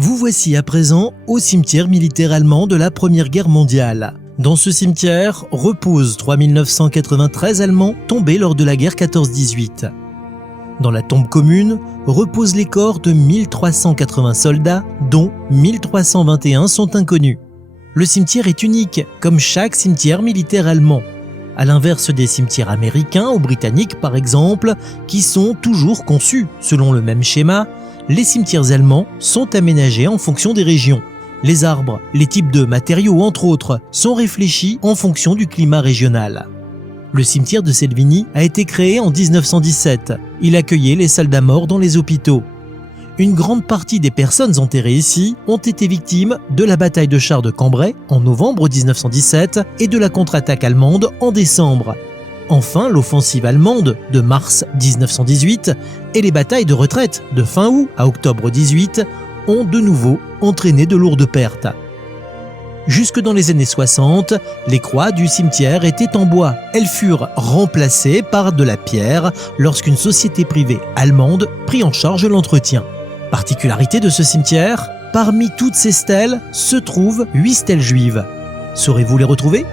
Vous voici à présent au cimetière militaire allemand de la Première Guerre mondiale. Dans ce cimetière reposent 3993 Allemands tombés lors de la guerre 14-18. Dans la tombe commune reposent les corps de 1380 soldats, dont 1321 sont inconnus. Le cimetière est unique, comme chaque cimetière militaire allemand. À l'inverse des cimetières américains ou britanniques par exemple, qui sont toujours conçus selon le même schéma, les cimetières allemands sont aménagés en fonction des régions. Les arbres, les types de matériaux entre autres, sont réfléchis en fonction du climat régional. Le cimetière de Selvigny a été créé en 1917. Il accueillait les soldats morts dans les hôpitaux. Une grande partie des personnes enterrées ici ont été victimes de la bataille de chars de Cambrai en novembre 1917 et de la contre-attaque allemande en décembre. Enfin, l'offensive allemande de mars 1918 et les batailles de retraite de fin août à octobre 18 ont de nouveau entraîné de lourdes pertes. Jusque dans les années 60, les croix du cimetière étaient en bois. Elles furent remplacées par de la pierre lorsqu'une société privée allemande prit en charge l'entretien. Particularité de ce cimetière, parmi toutes ces stèles se trouvent 8 stèles juives. Saurez-vous les retrouver ?